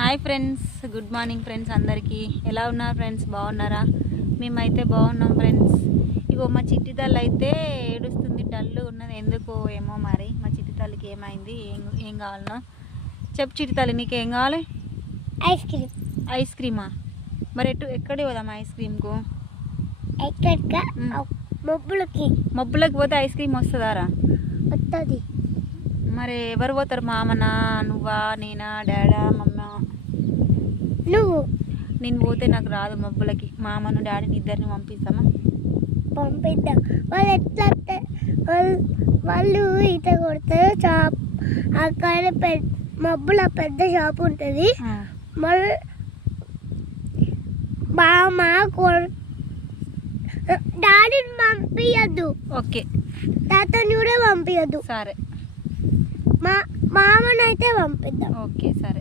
Hi friends, good morning friends. అందరికీ ఎలా ఉన్నారు ఫ్రెండ్స్? బాగున్నారా? మేమైతే బాగున్నాం ఫ్రెండ్స్. ఇగో మా చిట్టి తల్లి అయితే ఏడుస్తుంది, డల్గా ఉన్నది. ఎందుకో ఏమో మరి మా చిట్టి తల్లికి ఏమైంది, ఏం కావాలనో చెప్పు. చిట్టి తల్లి నీకేం కావాలి? Ice cream. ఐస్ క్రీమా? మరి ఎక్కడికి పోదాం ఐస్ క్రీమ్కు? మబ్బులకి పోతే ఐస్ క్రీమ్ వస్తుందారా? వస్తుంది. మరి ఎవరు పోతారు? మామనా, నువ్వా, నేనా, డాడా, మమ్మ? నువ్వు. నేను పోతే నాకు రాదు మబ్బులకి. మామను డాడీని ఇద్దరిని పంపిస్తామా? పంపిద్దాం. వాళ్ళు ఎట్లా వాళ్ళు ఈత కొడతారు. షాప్ అక్కడ మబ్బుల పెద్ద షాప్ ఉంటుంది. మళ్ళీ మామ డాడీని పంపించద్దు. ఓకే. తాతని కూడా పంపించద్దు. సరే. మామనైతే పంపిద్దాం. ఓకే సరే.